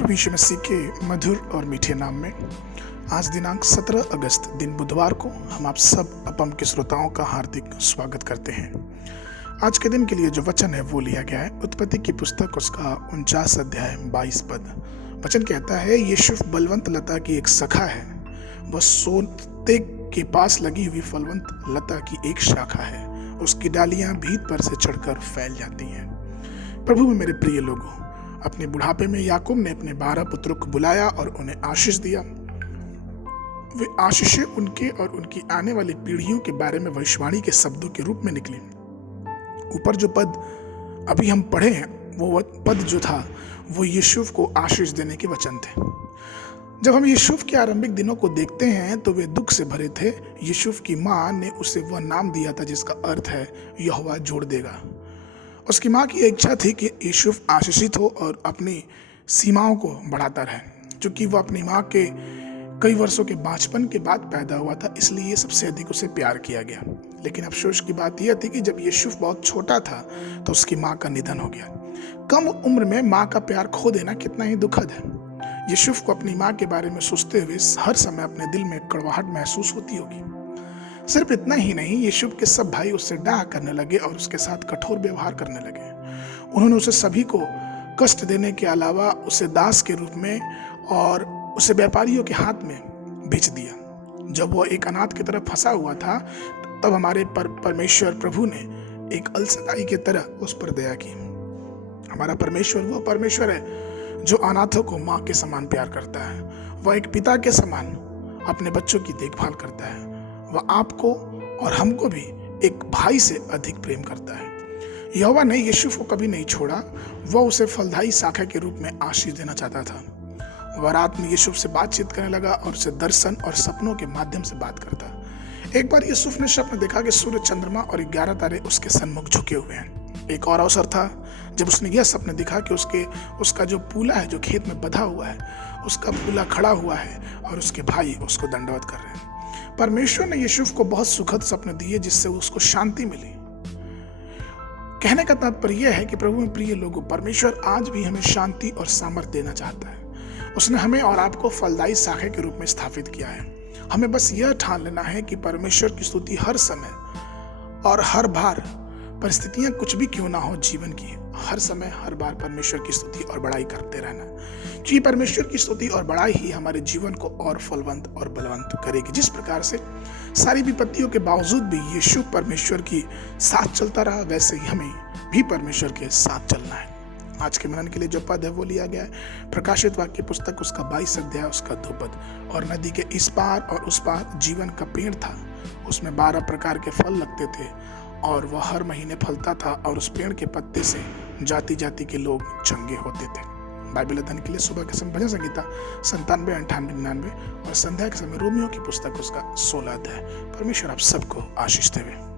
प्रभु यीशु मसीह के मधुर और मीठे नाम में आज दिनांक 17 अगस्त दिन बुधवार को हम आप सब अपम के श्रोताओं का हार्दिक स्वागत करते हैं। आज के दिन के लिए जो वचन है वो लिया गया है उत्पत्ति की पुस्तक उसका 49 अध्याय 22 पद। वचन कहता है, यूसुफ बलवंत लता की एक सखा है, वह सोते के पास लगी हुई फलवंत लता की एक शाखा है, उसकी डालियां भीत पर से चढ़कर फैल जाती हैं। प्रभु में मेरे प्रिय लोगों, अपने बुढ़ापे में याकूब ने अपने 12 पुत्रों को बुलाया और उन्हें आशीष दिया। वे आशीषें उनके और उनकी आने वाली पीढ़ियों के बारे में भविष्यवाणी के शब्दों के रूप में निकली। ऊपर जो पद अभी हम पढ़े हैं वो पद जो था वो यूसुफ को आशीष देने के वचन थे। जब हम यूसुफ के आरंभिक दिनों को देखते हैं तो वे दुख से भरे थे। यूसुफ की माँ ने उसे वह नाम दिया था जिसका अर्थ है यहोवा जोड़ देगा। उसकी माँ की इच्छा थी कि यूसुफ आशीषित हो और अपनी सीमाओं को बढ़ाता रहे। चूंकि वह अपनी माँ के कई वर्षों के बचपन के बाद पैदा हुआ था, इसलिए सबसे अधिक उसे प्यार किया गया। लेकिन अफसोस की बात यह थी कि जब यूसुफ बहुत छोटा था तो उसकी माँ का निधन हो गया। कम उम्र में माँ का प्यार खो देना कितना ही दुखद है। यूसुफ को अपनी माँ के बारे में सोचते हुए हर समय अपने दिल में कड़वाहट महसूस होती होगी। सिर्फ इतना ही नहीं, यूसुफ के सब भाई उससे डाह करने लगे और उसके साथ कठोर व्यवहार करने लगे। उन्होंने उसे सभी को कष्ट देने के अलावा उसे दास के रूप में और उसे व्यापारियों के हाथ में बेच दिया। जब वह एक अनाथ की तरफ फंसा हुआ था तब हमारे परमेश्वर प्रभु ने एक अलसदाई की तरह उस पर दया की। हमारा परमेश्वर वह परमेश्वर है जो अनाथों को माँ के समान प्यार करता है। वह एक पिता के समान अपने बच्चों की देखभाल करता है। वह आपको और हमको भी एक भाई से अधिक प्रेम करता है। यहोवा ने यूसुफ को कभी नहीं छोड़ा। वह उसे फलदायी शाखा के रूप में आशीष देना चाहता था। वह रात में यूसुफ से बातचीत करने लगा और उसे दर्शन और सपनों के माध्यम से बात करता। एक बार यूसुफ ने स्वप्न देखा कि सूर्य, चंद्रमा और 11 तारे उसके सन्मुख झुके हुए हैं। एक और अवसर था जब उसने यह सपन देखा कि उसका जो पूला है जो खेत में बंधा हुआ है, उसका पूला खड़ा हुआ है और उसके भाई उसको दंडवत कर रहे हैं। परमेश्वर ने यूसुफ को बहुत सुखद सपने दिए जिससे उसको शांति मिली। कहने का तात्पर्य यह है कि प्रभु में प्रिय लोगों, परमेश्वर आज भी हमें शांति और सामर्थ्य देना चाहता है। उसने हमें और आपको फलदायी शाखा के रूप में स्थापित किया है। हमें बस यह ठान लेना है कि परमेश्वर की स्तुति हर समय और हर बार, परिस्थितियां कुछ भी क्यों ना हो जीवन की, हर समय हर बार परमेश्वर की स्तुति और बड़ाई करते रहना। क्योंकि परमेश्वर की स्तुति और बड़ाई ही हमारे जीवन को और फलवंत और बलवंत करेगी। जिस प्रकार से सारी विपत्तियों के बावजूद भी यीशु परमेश्वर की साथ चलता रहा, वैसे ही हमें भी परमेश्वर के साथ चलना है। आज के मनन के लिए जो पद है वो लिया गया है प्रकाशित वाक्य पुस्तक उसका 22 अध्याय उसका 2 पद। और नदी के इस पार और उस पार जीवन का पेड़ था, उसमें 12 प्रकार के फल लगते थे और वह हर महीने फलता था और उस पेड़ के पत्ते से जाति जाति के लोग चंगे होते थे। बाइबल अध्ययन के लिए सुबह के समय भजन संगीता 97, 98, 99 और संध्या के समय रोमियो की पुस्तक उसका 16 अध्याय। परमेश्वर आप सबको आशीष देवे।